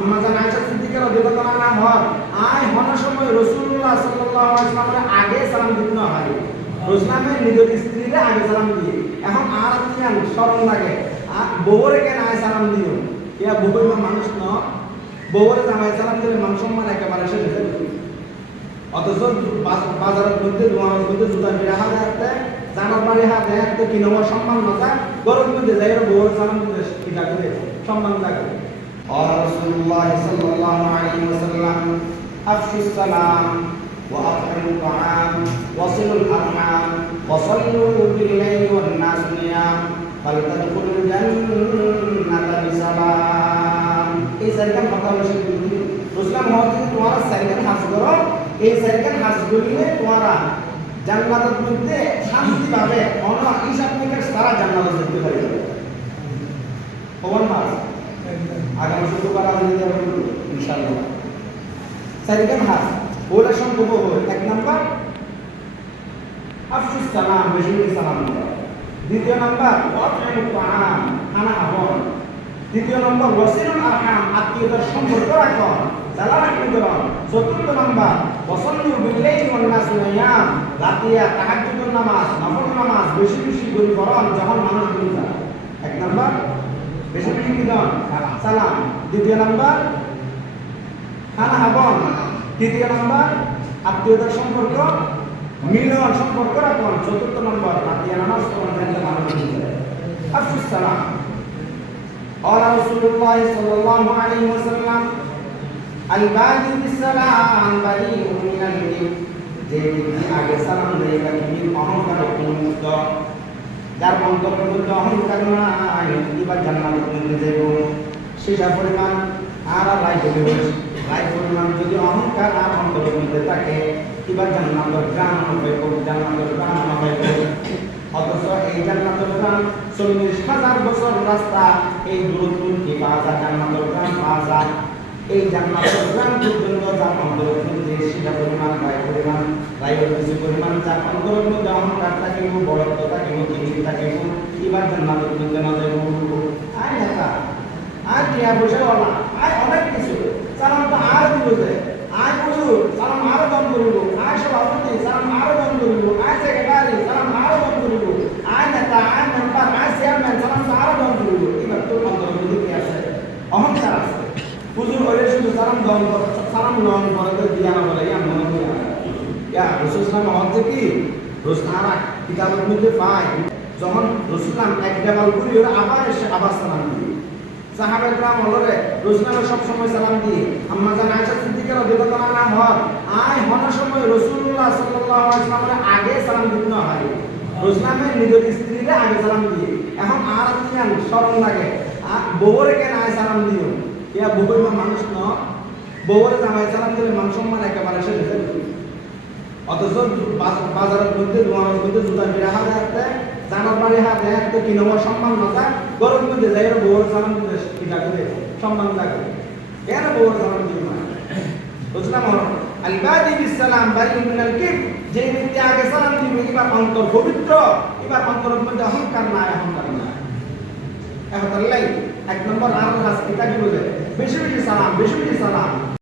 জান আয়েশা সময় রাসূলুল্লাহ সাল্লাল্লাহু আলাইহি ওয়াসাল্লামের আগে সালাম হয়। রসুলামের নিজের স্ত্রীরে আগে সালাম দিয়ে। এখন আর দিয়ান স্মরণ লাগে। আর বউরে কেন আয় সালাম দিও? ইয়া মানুষ ন বউরে জামাই দিলে মান সম্মান একেবারে অথচ বাজ- বাজারের মধ্যে, দোকানের মধ্যে জুতা ফিরে হাতে হাতে জানার বাড়ি হাতে হাতে কি নেওয়ার সম্মান যাই বউর সালাম দিলে করে, সম্মান থাকে قال رسول الله صلى الله عليه وسلم أفشوا السلام وأطعموا الطعام وصلوا الأرحام وصلوا بالليل والناس نيام فلتدخلوا الجنة بسلام এই সাইকেল কথা হলো সেগুলি বুঝলাম হওয়া থেকে তোমার সাইকেল হাজ করো এই সাইকেল হাজ করিলে তোমারা জান্নাতের মধ্যে শান্তি পাবে অন্য হিসাব নিকাশ তারা জান্নাতে যেতে পারবে খবর মাস আগামী শুক্রবার আমি দিতে পারব ইনশাআল্লাহ। সাইকেল হাজ ওটা সম্ভব হবে এক নাম্বার। আফসুস সালাম, বেশি বেশি সালাম দ্বিতীয় নাম্বার তাআম, খানা খাবন তৃতীয় নম্বর ওয়াসিলুল আরহাম, আত্মীয়তার সম্পর্ক রাখুন রাখুন করুন। চতুর্থ নম্বর, ওয়াসাল্লু বিল্লাইলি ওয়ান নাস নিয়াম। রাতিয়া তাহাজ্জুদুন নামাজ, নফল নামাজ, বেশি বেশি করে করুন যখন মানুষ যায়। এক নম্বর বেশি বেশি কি দেন সালাম দ্বিতীয় নম্বর খানা খাবন তৃতীয় নম্বর আত্মীয়তার সম্পর্ক মিলন সম্পর্ক রাখুন চতুর্থ নম্বর রাতিয়া নামাজ পড়ুন যাতে মানুষ ঘুমিয়ে যায় আফসুস সালাম قال رسول الله صلى الله عليه وسلم البادي بالسلام بريء من الإثم যে ব্যক্তি আগে সালাম দেয় এটা কি অহংকার মুক্ত যার অন্তরের মধ্যে অহংকার নাই এবার সেটা পরিমাণ আর লাই হবে পরিমাণ যদি অহংকার আর অন্তরের মধ্যে থাকে এবার জান্নাতের গ্রাম হবে জান্নাতের গ্রাম হবে? অথচ এই জান্নাতুল গ্রাম চল্লিশ হাজার বছর রাস্তা, এই দূরত্ব কি যায় জান্নাতুল গ্রাম এই সেটা পরিমাণ রায় পরিমাণ রায়ের কিছু পরিমাণ যার অন্তরের মধ্যে অহংকার থাকিব বড়ত্ব থাকিব কিনিক থাকিব এবার জান্নাতুল মধ্যে যাইব আয় নেতা আয় টিয়া পয়সা ওলা আয় অনেক কিছু। সালাম তো আর দিব যে, আয় হুজুর, সালাম আরও দাম করিব, আয় সভাপতি সালাম আরও দাম করিব আয় সেক্রেটারি সালাম আরও দাম করিব আয় নেতা আয় মেম্বার আয় চেয়ারম্যান সালাম তো আরও দাম করিব এবার তোর অন্তর মধ্যে কি আছে অহংকার আছে হুজুর সালাম কর, সালাম নন করে তো দিয়া না বলে ইয়া মনে করি ইয়া রসুল সালাম হচ্ছে কি? রসুল কিতাবের মধ্যে পায়। যখন রসুল এক ডেবাল করি ওরা আবার এসে আবার সালাম দিয়ে। সাহাবের গ্রাম হলরে রসুলের সব সময় সালাম দিয়ে। আম্মা জান আয়েশা সিদ্দিকা রাদিয়াল্লাহু তাআলা নাম হয় আয় হনার সময় রাসূলুল্লাহ সাল্লাল্লাহু আলাইহি আগে সালাম দিতে না হয় রসুলামের নিজের স্ত্রীরে আগে সালাম দিয়ে। এখন আর দিয়ান স্মরণ লাগে। আর বউরে কেন আয় সালাম দিও? ইয়া বউর মানুষ ন বউরে জামাই সালাম দিলে মান সম্মান একেবারে শেষ যাবে। অথচ বাজ- বাজারের মধ্যে, দোকানের মধ্যে জুতা ফিরে হাতে হাতে জানার বাড়ি হাতে হাতে কি নেওয়ার সম্মান না যায় গরমের মধ্যে যাই বউর সালাম দিলে কিটা করে? সম্মান লাগে কেন বউর সালাম দিবে না? বুঝলাম আলবাদি বিসালাম বারি মিনাল কিব যে ব্যক্তি আগে সালাম দিবে, এবার অন্তর পবিত্র, এবার অন্তরের মধ্যে অহংকার নাই অহংকার নাই। এখন তাহলে এক নম্বর আর রাস্তা কি বলে বেশি বেশি সালাম, বেশি বেশি সালাম।